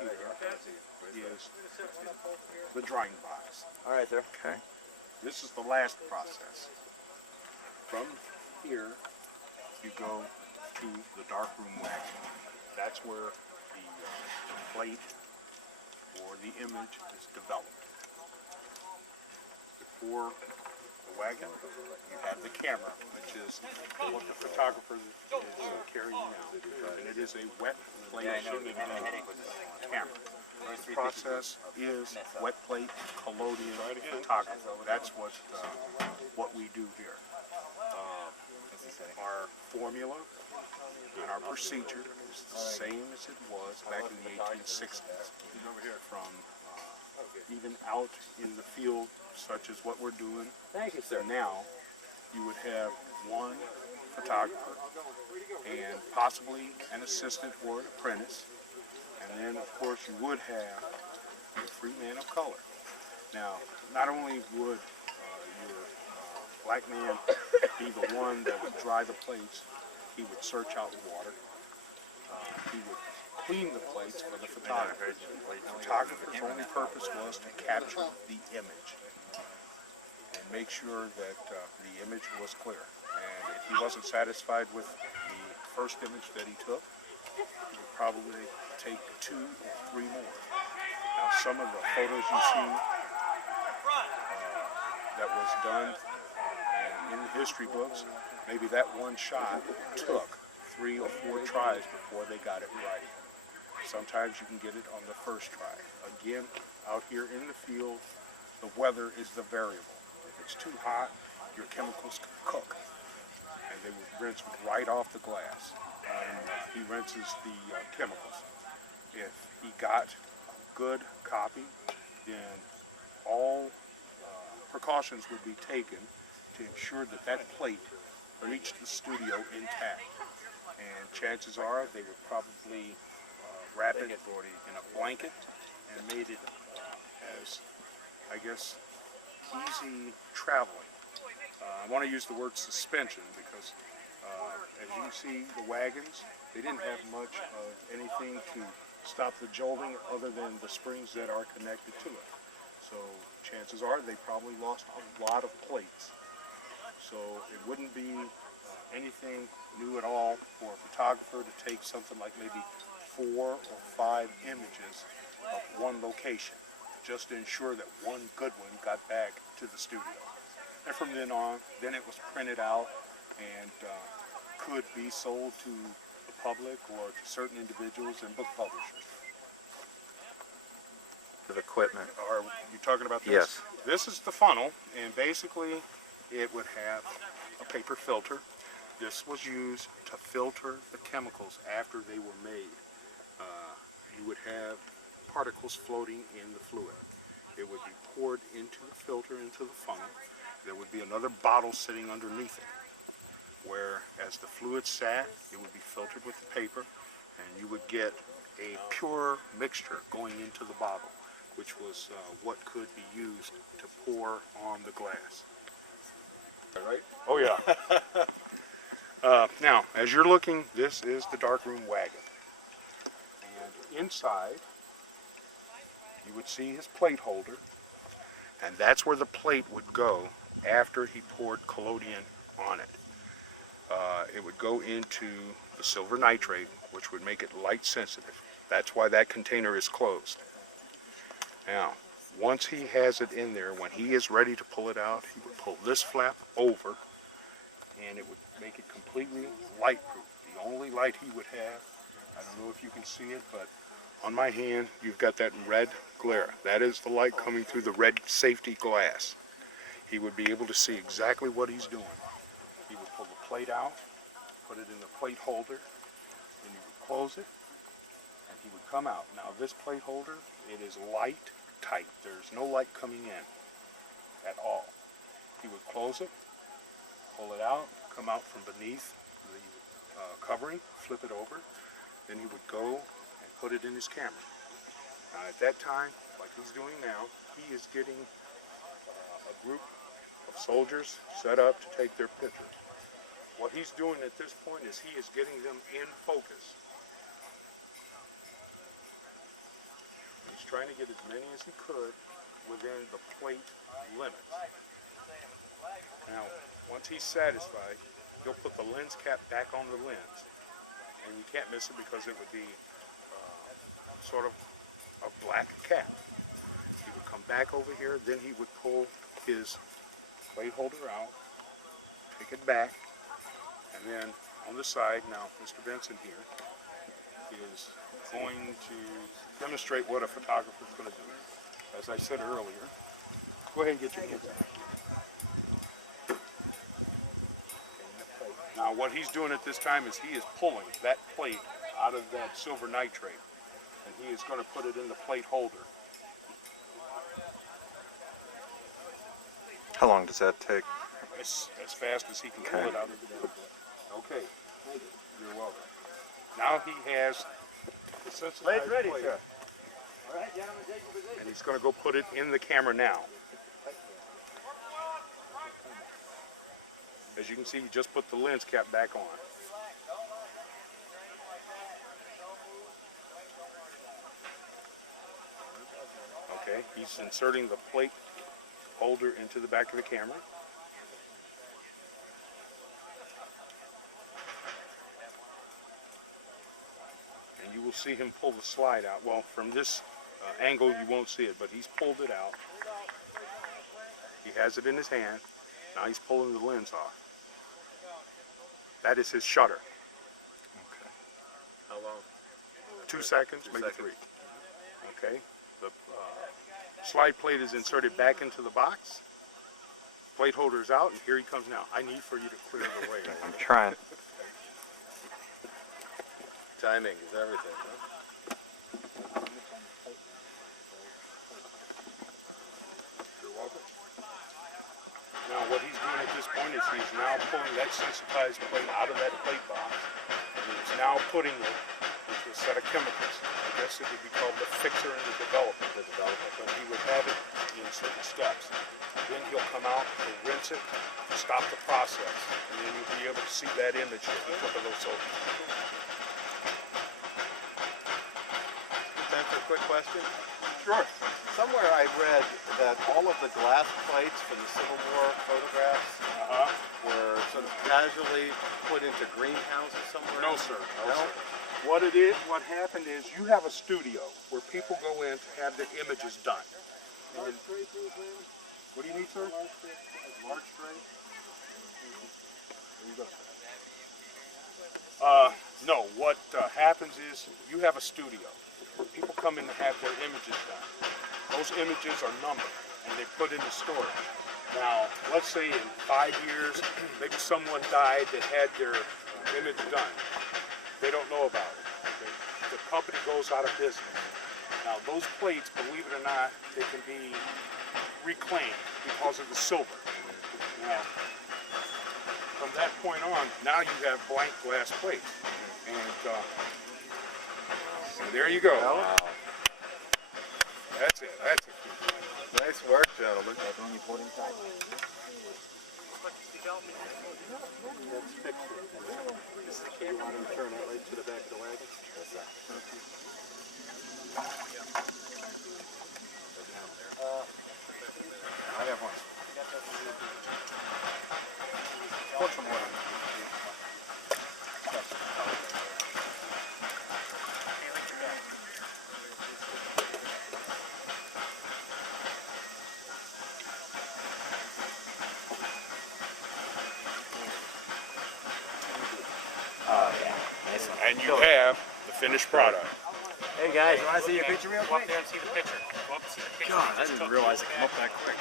here is the drying box. All right, sir. Okay. This is the last process. From here, you go to the darkroom wagon. That's where the plate or the image is developed. Before the wagon, you have the camera, which is what the photographer is carrying now. And it is a wet plate camera. The process is wet plate collodion photography. That's what we do here. Our formula and our procedure is the same as it was back in the 1860s. From even out in the field, such as what we're doing. Thank you, sir. Now, you would have one photographer and possibly an assistant or an apprentice. And then, of course, you would have a free man of color. Now, not only would your black man be the one that would dry the plates, he would search out water. He would clean the plates for the photographer. The photographer's only purpose was to capture the image and make sure that the image was clear. And if he wasn't satisfied with the first image that he took, he would probably take 2 or 3 more. Now, some of the photos you see that was done in the history books, maybe that one shot took 3 or 4 tries before they got it right. Sometimes you can get it on the first try. Again, out here in the field, the weather is the variable. If it's too hot, your chemicals cook, and they would rinse right off the glass. And he rinses the chemicals. If he got a good copy, then all precautions would be taken to ensure that that plate reached the studio intact. And chances are they would probably wrap it in a blanket and made it as, I guess, easy traveling. I want to use the word suspension because as you see the wagons, they didn't have much of anything to stop the jolting other than the springs that are connected to it. So chances are they probably lost a lot of plates. So it wouldn't be anything new at all for a photographer to take something like maybe 4 or 5 images of one location, just to ensure that one good one got back to the studio. And from then on, then it was printed out and could be sold to the public or to certain individuals and book publishers. Of equipment. Are you talking about this? Yes. This is the funnel, and basically it would have a paper filter. This was used to filter the chemicals after they were made. You would have particles floating in the fluid. It would be poured into the filter, into the funnel. There would be another bottle sitting underneath it, where as the fluid sat, it would be filtered with the paper, and you would get a pure mixture going into the bottle, which was what could be used to pour on the glass. Right? Oh yeah. Now, as you're looking, this is the darkroom wagon. And inside, you would see his plate holder, and that's where the plate would go after he poured collodion on it. It would go into the silver nitrate, which would make it light sensitive. That's why that container is closed. Now, once he has it in there, when he is ready to pull it out, he would pull this flap over, and it would make it completely light-proof. The only light he would have, I don't know if you can see it, but on my hand, you've got that red glare. That is the light coming through the red safety glass. He would be able to see exactly what he's doing. He would pull the plate out, put it in the plate holder, then he would close it, and he would come out. Now this plate holder, it is light tight. There's no light coming in at all. He would close it, pull it out, come out from beneath the covering, flip it over, then he would go and put it in his camera. Now at that time, like he's doing now, he is getting a group of soldiers set up to take their pictures. What he's doing at this point is he is getting them in focus. He's trying to get as many as he could within the plate limits. Now, once he's satisfied, he'll put the lens cap back on the lens. And you can't miss it because it would be sort of a black cap. He would come back over here, then he would pull his plate holder out, take it back, and then on the side, now Mr. Benson here is going to demonstrate what a photographer is going to do. As I said earlier, go ahead and get your hands out. Now what he's doing at this time is he is pulling that plate out of that silver nitrate, and he is going to put it in the plate holder. How long does that take? As fast as he can pull it out of the damn plate. Okay, thank you. You're welcome. Now he has the sensitized ready, plate, sir. All right, gentlemen, take your position. and he's going to go put it in the camera now. As you can see, he just put the lens cap back on. Okay, he's inserting the plate holder into the back of the camera. And you will see him pull the slide out. Well, from this angle you won't see it, but he's pulled it out. He has it in his hand. Now he's pulling the lens off. That is his shutter. Okay. How long? 2 seconds, 2 maybe seconds. 3. Okay. The slide plate is inserted back into the box. Plate holder is out, and here he comes now. I need for you to clear the way. I'm trying. Timing is everything, huh? You're welcome. Now what he's doing at this point is he's now pulling that sensitized plate out of that plate box, and he's now putting it into a set of chemicals. I guess it would be called the fixer and the development. But he would have it in certain steps. Then he'll come out, he'll rinse it, stop the process, and then you'll be able to see that image that he took of those soldiers. Time for a quick question? Sure. Somewhere I read that all of the glass plates for the Civil War photographs were sort of casually put into greenhouses somewhere? No, sir. No? What happened is you have a studio where people go in to have their images done. And what do you need, sir? Large tray? There you go, sir. No, what happens is you have a studio where people come in to have their images done. Those images are numbered and they're put into storage. Now, let's say in 5 years, maybe someone died that had their image done. They don't know about it. Okay? The company goes out of business. Now, those plates, believe it or not, they can be reclaimed because of the silver. Now, from that point on, now you have blank glass plates. And there you go. Wow. That's it. That's it. Nice work, gentlemen. That's only 40 sides. That's fixed. You want to turn that right to the back of the wagon? Yes, sir. I have one. Pour some water. Oh, yeah. Nice one. And you have the finished product. Hey guys, you want to see your picture real Go up quick? there and see the picture. Go up and see the picture. God, I didn't realize it came up that quick.